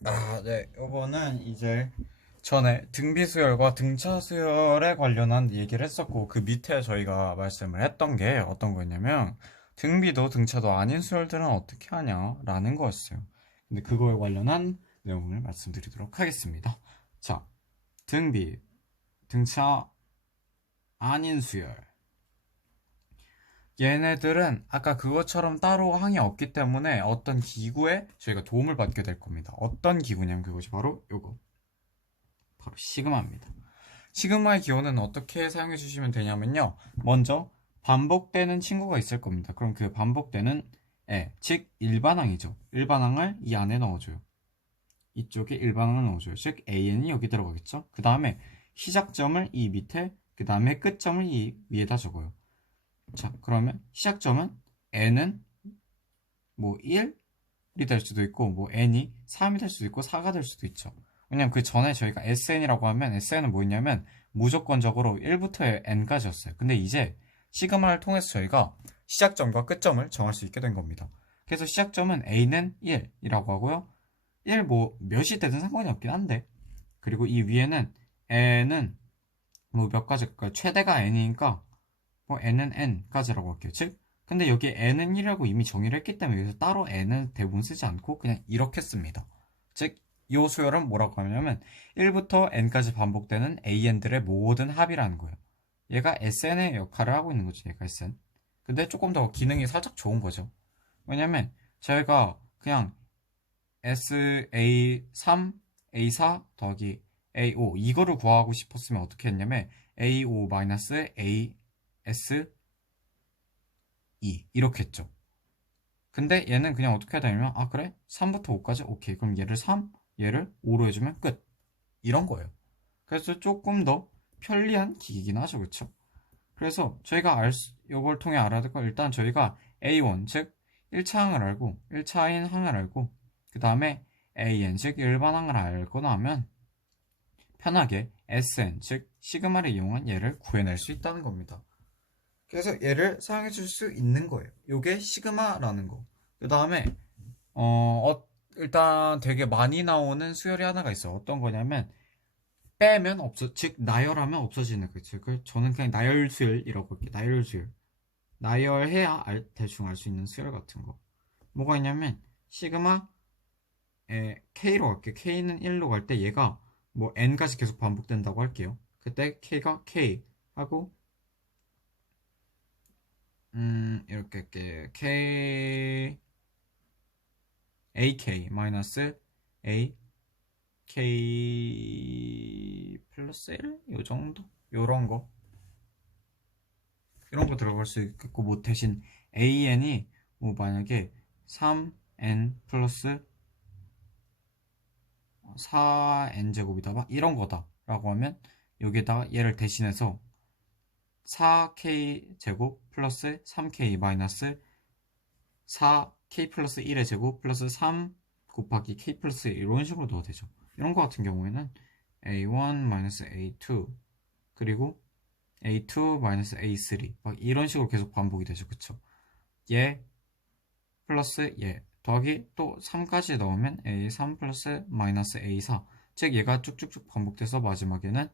네. 이거는 이제 전에 등비 수열과 등차 수열에 관련한 얘기를 했었고, 그 밑에 저희가 말씀을 했던 게 어떤 거였냐면, 등비도 등차도 아닌 수열들은 어떻게 하냐라는 거였어요. 근데 그거에 관련한 내용을 말씀드리도록 하겠습니다. 자, 등비, 등차 아닌 수열. 얘네들은 아까 그것처럼 따로 항이 없기 때문에 어떤 기구에 저희가 도움을 받게 될 겁니다. 어떤 기구냐면 그것이 바로 요거. 바로 시그마입니다. 시그마의 기호는 어떻게 사용해 주시면 되냐면요. 먼저 반복되는 친구가 있을 겁니다. 그럼 그 반복되는 즉 일반항이죠. 일반항을 이 안에 넣어줘요. 이쪽에 일반항을 넣어줘요. 즉 AN이 여기 들어가겠죠. 그 다음에 시작점을 이 밑에, 그 다음에 끝점을 이 위에다 적어요. 자, 그러면 시작점은 n은 뭐 1이 될 수도 있고, 뭐 n이 3이 될 수도 있고 4가 될 수도 있죠. 왜냐면 그 전에 저희가 SN이라고 하면 SN은 뭐였냐면 무조건적으로 1부터 n까지였어요. 근데 이제 시그마를 통해서 저희가 시작점과 끝점을 정할 수 있게 된 겁니다. 그래서 시작점은 a는 1이라고 하고요. 1 뭐 몇이 되든 상관이 없긴 한데, 그리고 이 위에는 n은 뭐 몇 가지, 그러니까 최대가 n이니까 뭐 n은 n까지라고 할게요. 즉, 근데 여기 n은 1이라고 이미 정의를 했기 때문에 여기서 따로 n은 대부분 쓰지 않고 그냥 이렇게 씁니다. 즉, 이 수열은 뭐라고 하냐면 1부터 n까지 반복되는 an들의 모든 합이라는 거예요. 얘가 sn의 역할을 하고 있는 거죠. 얘가 sn. 근데 조금 더 기능이 살짝 좋은 거죠. 왜냐면 저희가 그냥 SA3, A4 더하기 A5 이거를 구하고 싶었으면 어떻게 했냐면 A5-AS2 이렇게 했죠. 근데 얘는 그냥 어떻게 해야 되냐면 그래? 3부터 5까지? 오케이. 그럼 얘를 3, 얘를 5로 해주면 끝. 이런 거예요. 그래서 조금 더 편리한 기기긴 하죠. 그쵸? 그래서 저희가 이걸 통해 알아야 될 건 일단 저희가 A1, 즉 1차 항을 알고 1차인 항을 알고 그 다음에 AN, 즉 일반 항을 알고 나면 편하게 SN, 즉 시그마를 이용한 얘를 구해낼 수 있다는 겁니다. 그래서 얘를 사용해 줄 수 있는 거예요. 요게 시그마라는 거. 그 다음에 일단 되게 많이 나오는 수열이 하나가 있어. 어떤 거냐면 빼면 없어, 즉 나열하면 없어지는 거죠. 저는 그냥 나열수열이라고 할게요. 나열수열. 나열해야 대충 알 수 있는 수열 같은 거. 뭐가 있냐면 시그마 K로 갈게요. K는 1로 갈 때 얘가 뭐 N까지 계속 반복된다고 할게요. 그때 K가 K 하고 이렇게 할게. K AK 마이너스 AK 플러스 1? 요 정도? 요런 거. 이런 거 들어갈 수 있겠고, 뭐 대신 AN이 뭐 만약에 3N 플러스 4N 제곱이다 막 이런 거다 라고 하면 여기에다가 얘를 대신해서 4K 제곱 플러스 3K 마이너스 4K 플러스 1의 제곱 플러스 3 곱하기 K 플러스 1 이런 식으로 넣어도 되죠. 이런 거 같은 경우에는 A1 마이너스 A2 그리고 A2 마이너스 A3 막 이런 식으로 계속 반복이 되죠. 그쵸? 얘 플러스 얘 더하기 또 3까지 넣으면 A3 플러스 마이너스 A4 즉 얘가 쭉쭉쭉 반복돼서 마지막에는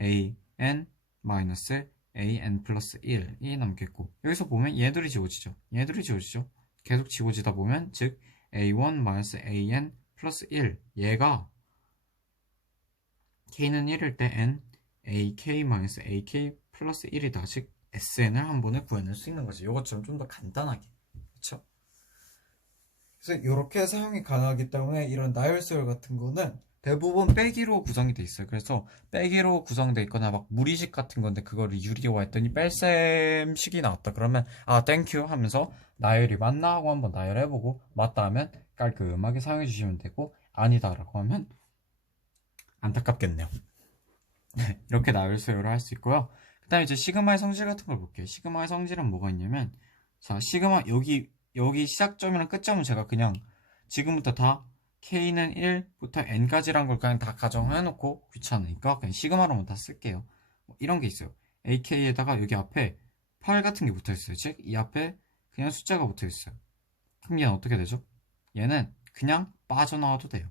AN 마이너스 AN 플러스 1이 남겠고, 여기서 보면 얘들이 지워지죠. 얘들이 지워지죠. 계속 지워지다 보면 즉 A1 마이너스 AN 플러스 1 얘가 K는 1일 때 N AK 마이너스 AK 플러스 1이다. 즉 SN을 한 번에 구해낼 수 있는 거지. 이것처럼 좀 더 간단하게. 그쵸? 그래서 이렇게 사용이 가능하기 때문에 이런 나열수열 같은 거는 대부분 빼기로 구성이 돼 있어요. 그래서 빼기로 구성돼 있거나 막 무리식 같은 건데 그거를 유리화 했더니 뺄셈식이 나왔다. 그러면 땡큐 하면서 나열이 맞나 하고 한번 나열해보고 맞다 하면 깔끔하게 사용해 주시면 되고 아니다라고 하면 안타깝겠네요. 이렇게 나열수열을 할 수 있고요. 그 다음에 이제 시그마의 성질 같은 걸 볼게요. 시그마의 성질은 뭐가 있냐면, 자, 시그마, 여기 시작점이랑 끝점은 제가 그냥 지금부터 다 K는 1부터 N까지란 걸 그냥 다 가정해놓고 귀찮으니까 그냥 시그마로만 다 쓸게요. 뭐 이런 게 있어요. AK에다가 여기 앞에 8 같은 게 붙어 있어요. 즉, 이 앞에 그냥 숫자가 붙어 있어요. 그럼 얘는 어떻게 되죠? 얘는 그냥 빠져나와도 돼요.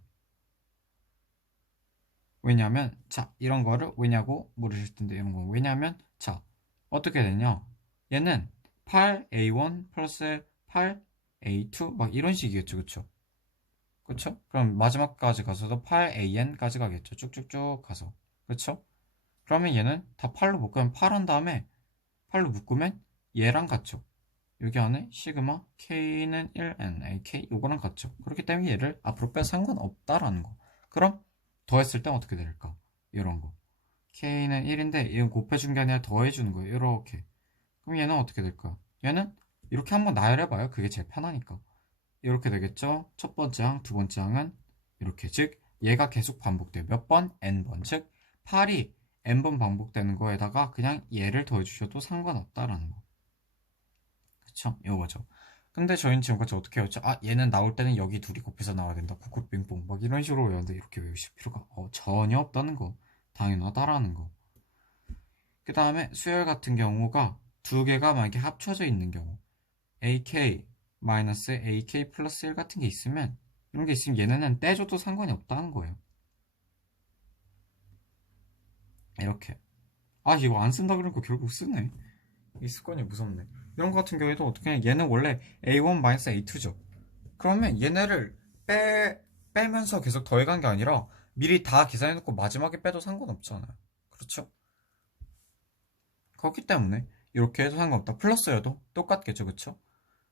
왜냐면 자 이런 거를 왜냐고 물으실 텐데 이런 거 왜냐면 자 어떻게 되냐 얘는 8a1 플러스 8a2 막 이런 식이겠죠 그쵸 그쵸 그럼 마지막까지 가서도 8an까지 가겠죠 쭉쭉쭉 가서 그쵸 그러면 얘는 다 8로 묶으면 8 한 다음에 8로 묶으면 얘랑 같죠 여기 안에 시그마 k는 1nak 요거랑 같죠 그렇기 때문에 얘를 앞으로 빼 상관없다라는 거 그럼 더했을 땐 어떻게 될까 이런 거 k는 1인데 얘는 곱해준 게 아니라 더해주는 거예요 이렇게 그럼 얘는 어떻게 될까 얘는 이렇게 한번 나열해봐요 그게 제일 편하니까 이렇게 되겠죠 첫 번째 항 두 번째 항은 이렇게 즉 얘가 계속 반복돼요 몇 번? n번 즉 8이 n번 반복되는 거에다가 그냥 얘를 더해주셔도 상관없다라는 거 그쵸? 이거죠. 근데 저희는 지금까지 어떻게 외웠죠? 아, 얘는 나올 때는 여기 둘이 곱해서 나와야 된다. 쿠쿠빙뽕. 막 이런 식으로 외웠는데 이렇게 외우실 필요가 전혀 없다는 거. 당연하다라는 거. 그 다음에 수열 같은 경우가 두 개가 만약에 합쳐져 있는 경우. AK 마이너스 AK 플러스 1 같은 게 있으면 이런 게 있으면 얘네는 떼줘도 상관이 없다는 거예요. 이렇게. 아, 이거 안 쓴다 그러니까 결국 쓰네. 이 습관이 무섭네. 이런 거 같은 경우에도 어떻게 해? 얘는 원래 A1-A2죠. 그러면 얘네를 빼면서 계속 더해간 게 아니라 미리 다 계산해놓고 마지막에 빼도 상관없잖아요. 그렇죠? 그렇기 때문에 이렇게 해도 상관없다. 플러스여도 똑같겠죠. 그쵸?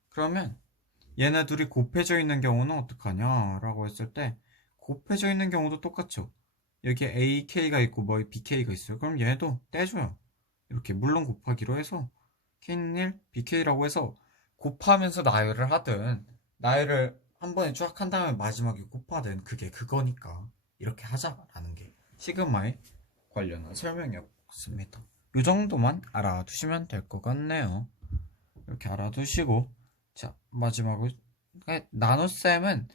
그러면 얘네 둘이 곱해져 있는 경우는 어떡하냐? 라고 했을 때 곱해져 있는 경우도 똑같죠. 여기 AK가 있고 뭐 BK가 있어요. 그럼 얘도 떼줘요. 이렇게 물론 곱하기로 해서 K는 1, BK라고 해서 곱하면서 나열을 하든 나열을 한 번에 쫙 한 다음에 마지막에 곱하든 그게 그거니까 이렇게 하자라는 게 시그마에 관련한 설명이었습니다. 이 정도만 알아두시면 될 것 같네요. 이렇게 알아두시고 자 마지막으로 나눗셈은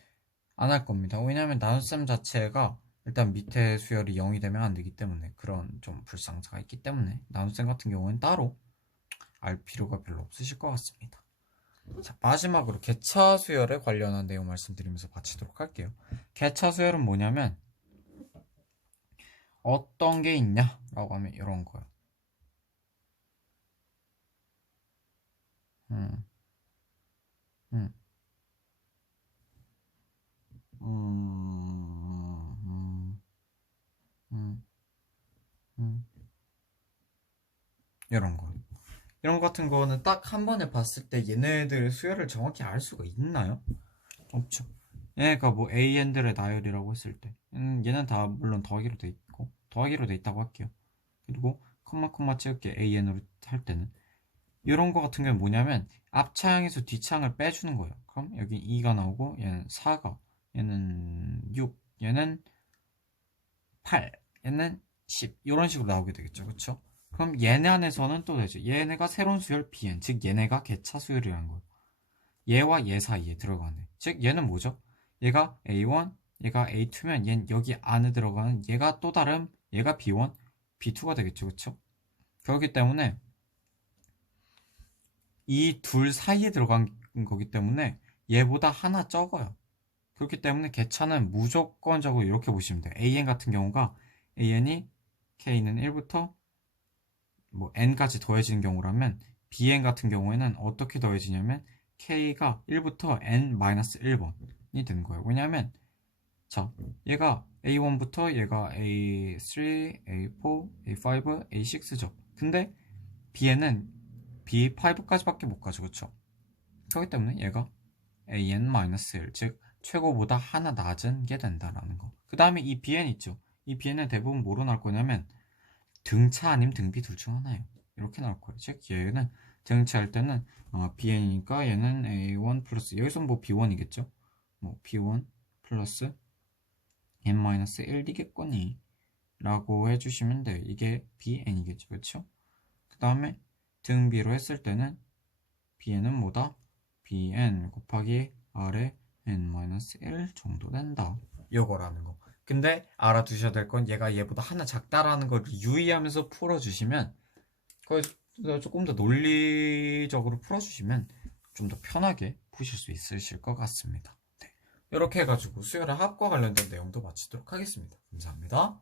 안 할 겁니다. 왜냐하면 나눗셈 자체가 일단 밑에 수열이 0이 되면 안 되기 때문에 그런 좀 불상사가 있기 때문에 나눗셈 같은 경우는 따로 알 필요가 별로 없으실 것 같습니다. 자, 마지막으로 개차 수열에 관련한 내용 말씀드리면서 마치도록 할게요. 개차 수열은 뭐냐면 어떤 게 있냐? 라고 하면 이런 거요. 음, 음, 음, 음, 음, 이런 거. 이런 거 같은 거는 딱 한 번에 봤을 때 얘네들의 수열을 정확히 알 수가 있나요? 없죠. 얘가 뭐 AN들의 나열이라고 했을 때 얘는 다 물론 더하기로 돼 있고 더하기로 돼 있다고 할게요. 그리고 콤마 찍을게 AN으로 할 때는 이런 거 같은 경우는 뭐냐면 앞창에서 뒷창을 빼주는 거예요. 그럼 여기 2가 나오고 얘는 4가 얘는 6 얘는 8 얘는 10 이런 식으로 나오게 되겠죠. 그쵸? 그럼 얘네 안에서는 또 되죠. 얘네가 새로운 수열 BN 즉 얘네가 개차 수열이라는 거예요. 얘와 얘 사이에 들어가는 즉 얘는 뭐죠? 얘가 A1 얘가 A2면 얘는 여기 안에 들어가는 얘가 또 다른 얘가 B1 B2가 되겠죠. 그쵸? 그렇기 때문에 이 둘 사이에 들어간 거기 때문에 얘보다 하나 적어요. 그렇기 때문에 개차는 무조건적으로 이렇게 보시면 돼요. AN 같은 경우가 AN이 K는 1부터 뭐 N까지 더해지는 경우라면 BN 같은 경우에는 어떻게 더해지냐면 K가 1부터 N-1번이 되는 거예요. 왜냐하면 자 얘가 A1부터 얘가 A3, A4, A5, A6죠. 근데 BN은 B5까지밖에 못 가죠. 그쵸? 그렇기 때문에 얘가 AN-1 즉 최고보다 하나 낮은 게 된다라는 거. 그 다음에 이 BN 있죠. 이 BN은 대부분 뭐로 나올 거냐면 등차 아니면 등비 둘 중 하나예요. 이렇게 나올 거예요. 즉 얘는 등차할 때는 BN이니까 얘는 A1 플러스 여기서 뭐 B1이겠죠. 뭐 B1 플러스 N-1이겠거니 라고 해주시면 돼요. 이게 BN이겠죠. 그쵸? 그 다음에 등비로 했을 때는 BN은 뭐다? BN 곱하기 R의 N-1 정도 된다. 요거라는 거. 근데 알아두셔야 될 건 얘가 얘보다 하나 작다라는 걸 유의하면서 풀어주시면 거기서 조금 더 논리적으로 풀어주시면 좀 더 편하게 푸실 수 있으실 것 같습니다. 네. 이렇게 해가지고 수열의 합과 관련된 내용도 마치도록 하겠습니다. 감사합니다.